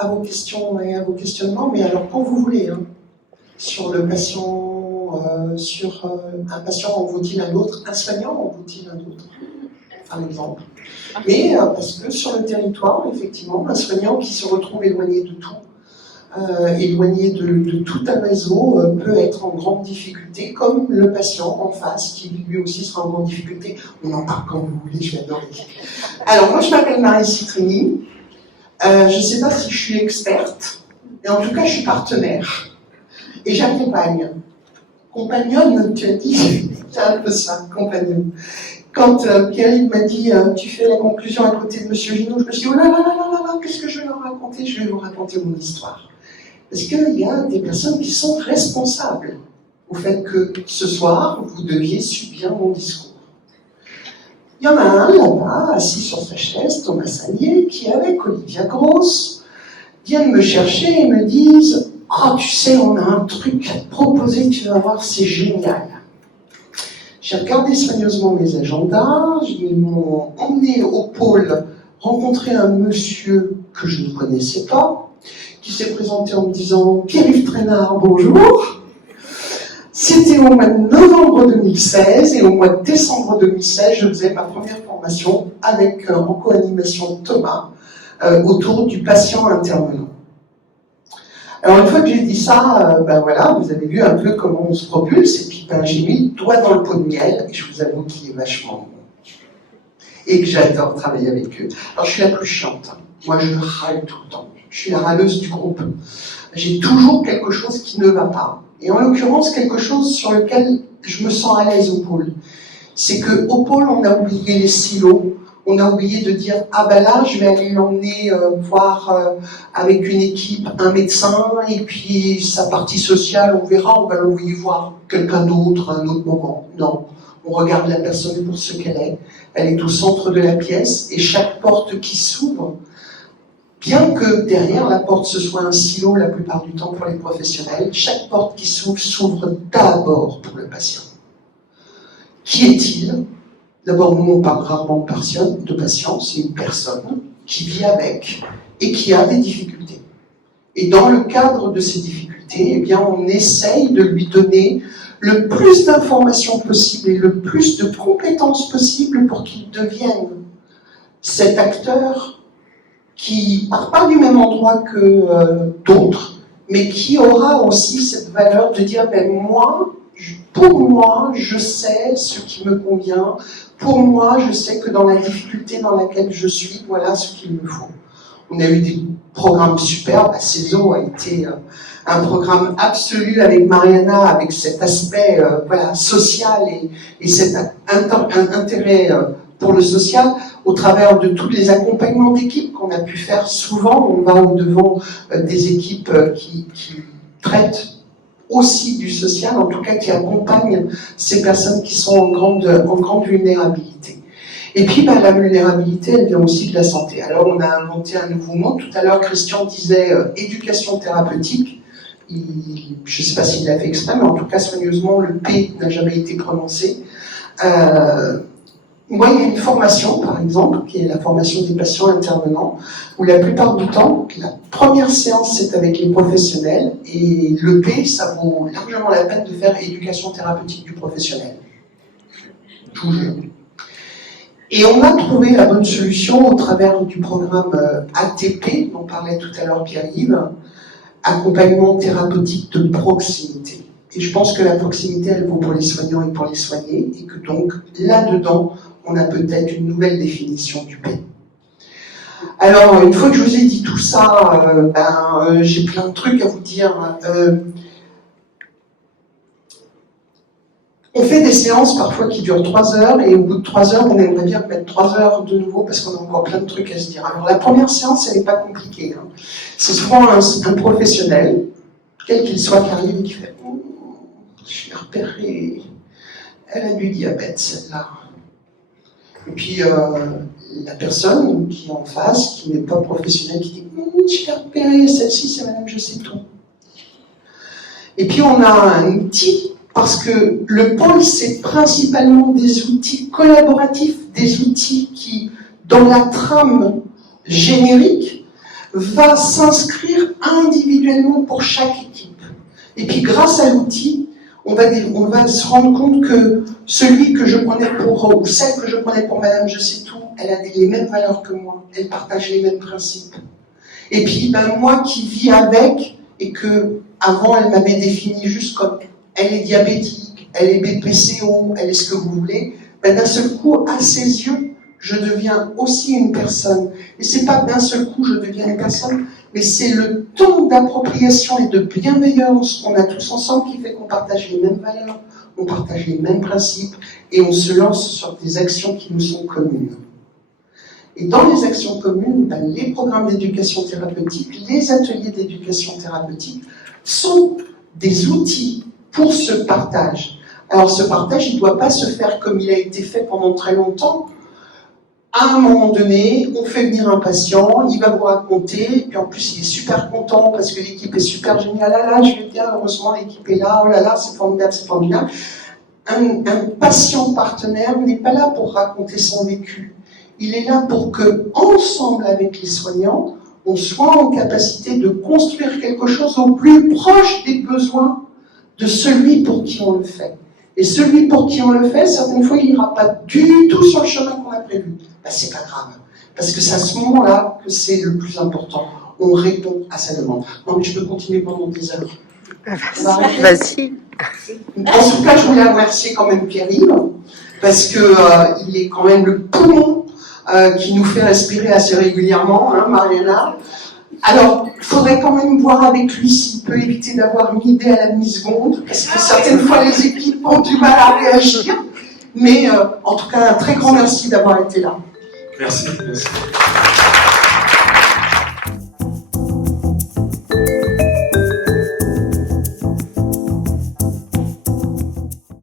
à vos questions et à vos questionnements, mais alors quand vous voulez, hein, sur le patient, un patient envoût-il un autre, un soignant envoût-il un autre, par exemple. Mais parce que sur le territoire, effectivement, un soignant qui se retrouve éloigné de tout, éloigné de tout un réseau, peut être en grande difficulté, comme le patient en face, qui lui aussi sera en grande difficulté. On en parle quand vous voulez, je vais adorer. Alors, moi, je m'appelle Marie Citrini. Je ne sais pas si je suis experte, mais en tout cas, je suis partenaire. Et j'accompagne. Compagnonne, tu as dit? C'est un peu ça, compagnonne. Quand Pierre-Yves m'a dit tu fais la conclusion à côté de Monsieur Gino, je me suis dit oh là là là là là, qu'est-ce que je vais leur raconter? Je vais vous raconter mon histoire. Parce qu'il y a des personnes qui sont responsables au fait que ce soir, vous deviez subir mon discours. Il y en a un là-bas, assis sur sa chaise, Thomas Sanier, qui, avec Olivia Gross, viennent me chercher et me disent « Oh, tu sais, on a un truc à te proposer, tu vas voir, c'est génial. » J'ai regardé soigneusement mes agendas, ils m'ont emmené au pôle rencontrer un monsieur que je ne connaissais pas, qui s'est présenté en me disant « Pierre-Yves Trainard, bonjour ». C'était au mois de novembre 2016 et au mois de décembre 2016, je faisais ma première formation avec en co-animation de Thomas autour du patient intervenant. Alors une fois que j'ai dit ça, ben voilà, vous avez vu un peu comment on se propulse et puis ben, j'ai mis le doigt dans le pot de miel et je vous avoue qu'il est vachement bon. Et que j'adore travailler avec eux. Alors je suis la plus chiante, moi je râle tout le temps. Je suis la râleuse du groupe. J'ai toujours quelque chose qui ne va pas. Et en l'occurrence, quelque chose sur lequel je me sens à l'aise au pôle. C'est qu'au pôle, on a oublié les silos. On a oublié de dire « Ah ben là, je vais aller l'emmener voir avec une équipe un médecin, et puis sa partie sociale, on verra, on va l'envoyer voir quelqu'un d'autre à un autre moment. » Non, on regarde la personne pour ce qu'elle est. Elle est au centre de la pièce, et chaque porte qui s'ouvre, bien que derrière la porte ce soit un silo la plupart du temps pour les professionnels, chaque porte qui s'ouvre d'abord pour le patient. Qui est-il? D'abord, nous on parle rarement de patient, c'est une personne qui vit avec et qui a des difficultés. Et dans le cadre de ces difficultés, eh bien, on essaye de lui donner le plus d'informations possible et le plus de compétences possibles pour qu'il devienne cet acteur qui part pas du même endroit que d'autres, mais qui aura aussi cette valeur de dire ben moi, pour moi, je sais ce qui me convient, pour moi, je sais que dans la difficulté dans laquelle je suis, voilà ce qu'il me faut. On a eu des programmes superbes, CESO a été un programme absolu avec Mariana, avec cet aspect voilà, social et cet intérêt pour le social, au travers de tous les accompagnements d'équipes qu'on a pu faire. Souvent, on va au-devant des équipes qui traitent aussi du social, en tout cas qui accompagnent ces personnes qui sont en grande vulnérabilité. Et puis, ben, la vulnérabilité, elle vient aussi de la santé. Alors, on a inventé un nouveau mot. Tout à l'heure, Christian disait éducation thérapeutique. Je ne sais pas s'il l'a fait exprès, mais en tout cas, soigneusement, le P n'a jamais été prononcé. Moi, il y a une formation, par exemple, qui est la formation des patients intervenants, où la plupart du temps, la première séance, c'est avec les professionnels, et le P, ça vaut largement la peine de faire éducation thérapeutique du professionnel. Toujours. Et on a trouvé la bonne solution au travers du programme ATP, dont parlait tout à l'heure Pierre-Yves, accompagnement thérapeutique de proximité. Et je pense que la proximité, elle vaut pour les soignants et pour les soignés, et que donc, là-dedans, on a peut-être une nouvelle définition du P. Alors, une fois que je vous ai dit tout ça, j'ai plein de trucs à vous dire. On fait des séances parfois qui durent 3 heures, et au bout de 3 heures, on aimerait bien mettre 3 heures de nouveau parce qu'on a encore plein de trucs à se dire. Alors, la première séance, elle n'est pas compliquée. Hein. C'est souvent un professionnel, quel qu'il soit, qui arrive et qui fait « Je suis repéré, elle a du diabète, celle-là. » Et puis, la personne qui est en face, qui n'est pas professionnelle, qui dit « Je l'ai repéré, celle-ci, c'est madame, je sais tout. » Et puis, on a un outil, parce que le pôle, c'est principalement des outils collaboratifs, des outils qui, dans la trame générique, va s'inscrire individuellement pour chaque équipe. Et puis grâce à l'outil, on va se rendre compte que celui que je prenais ou celle que je prenais pour Madame Je sais tout, elle a les mêmes valeurs que moi, elle partage les mêmes principes. Et puis moi qui vis avec, et que avant elle m'avait défini juste comme elle est diabétique, elle est BPCO, elle est ce que vous voulez, d'un seul coup, à ses yeux, je deviens aussi une personne. Et c'est pas d'un seul coup je deviens une personne, mais c'est le temps d'appropriation et de bienveillance qu'on a tous ensemble qui fait qu'on partage les mêmes valeurs, on partage les mêmes principes, et on se lance sur des actions qui nous sont communes. Et dans les actions communes, les programmes d'éducation thérapeutique, les ateliers d'éducation thérapeutique sont des outils pour ce partage. Alors ce partage, il ne doit pas se faire comme il a été fait pendant très longtemps. À un moment donné, on fait venir un patient, il va vous raconter, puis en plus il est super content parce que l'équipe est super géniale. Ah là, je vais bien, heureusement l'équipe est là, oh là là, c'est formidable, c'est formidable. Un patient partenaire n'est pas là pour raconter son vécu. Il est là pour que, ensemble avec les soignants, on soit en capacité de construire quelque chose au plus proche des besoins de celui pour qui on le fait. Et celui pour qui on le fait, certaines fois, il n'ira pas du tout sur le chemin qu'on a prévu. C'est pas grave, parce que c'est à ce moment-là que c'est le plus important. On répond à sa demande. Non, mais je peux continuer pendant des heures. Vas-y. En tout cas, je voulais remercier quand même Pierre-Yves, parce qu'il est quand même le poumon qui nous fait respirer assez régulièrement, hein, Mariana. Alors, il faudrait quand même voir avec lui s'il peut éviter d'avoir une idée à la milliseconde, parce que certaines fois les équipes ont du mal à réagir. Mais en tout cas, un très grand merci d'avoir été là. Merci.